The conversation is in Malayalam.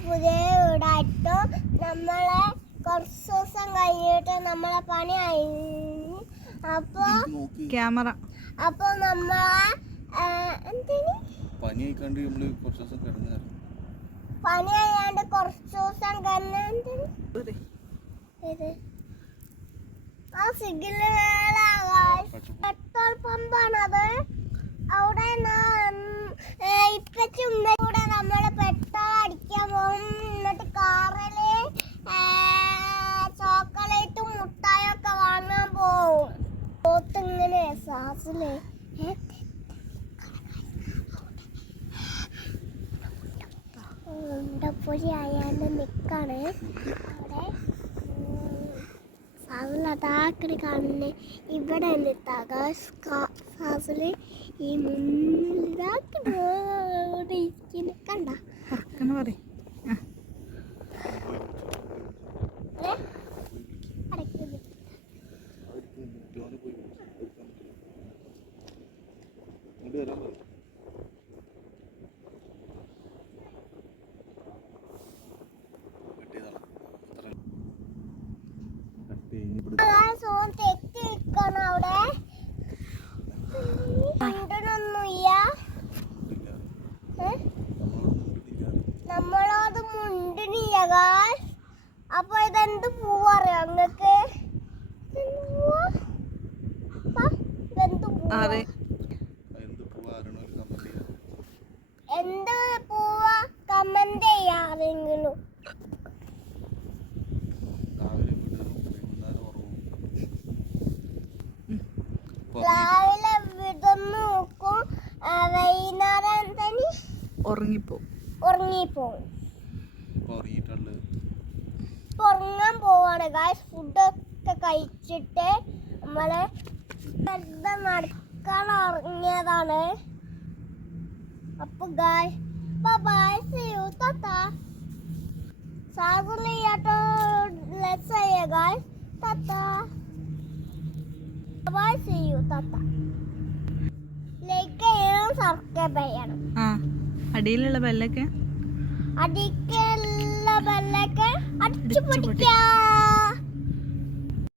പുതിയ വീടായിട്ട് നമ്മളെ കുറച്ച് ദിവസം കഴിഞ്ഞിട്ട് നമ്മളെ പണി കഴിഞ്ഞ് അപ്പൊ ക്യാമറ. അപ്പൊ നമ്മളെ പനി ആയിക്കാണ്ട് നമ്മൾ കുറച്ച് ദിവസം കിടന്നു കുറച്ച് ദിവസം ആ സിഗ്നൽ പെട്രോൾ പമ്പാണത് അവിടെ സാസിൽ. ഉണ്ടപ്പൊരി ആയാണ്ട് നിക്കാണ്. അവിടെ ഫാസിൽ അതാക്കടി കാണുന്നേ. ഇവിടെ നിൽത്താക സാസിൽ ഈ മുന്നിലാക്കോടെ അപ്പൊ ഇതെന്ത് പൂവറിയോ? അതെ. എന്ത് പൂവാ കമന്റ് ചെയ്യാറെങ്കിലും രാവിലെ വിടന്ന് നോക്കും. വൈകുന്നേരം തന്നെ ഉറങ്ങിപ്പോ ഉറങ്ങിപ്പോവും. പോവാണ്. ഗായ്സ് ഫുഡൊക്കെ കഴിച്ചിട്ട് നമ്മൾ വെറുതെ നടക്കാൻ ഇറങ്ങിയതാണ് അപ്പൊ ഗായ് ബൈ സി യു താത്ത സാഗുലിയാട്ടോ ലെറ്റ്സ് സേ ഗായ് താത്ത ബൈ സി യു താത്ത ലൈക്ക് ചെയ്യണം സബ്സ്ക്രൈബ് ചെയ്യണം. ആ അടിയിലുള്ള ബെല്ലൊക്കെ അടിക്കുള്ള ബെല്ലൊക്കെ അടിച്ചു. പൊട്ടിക്കാം.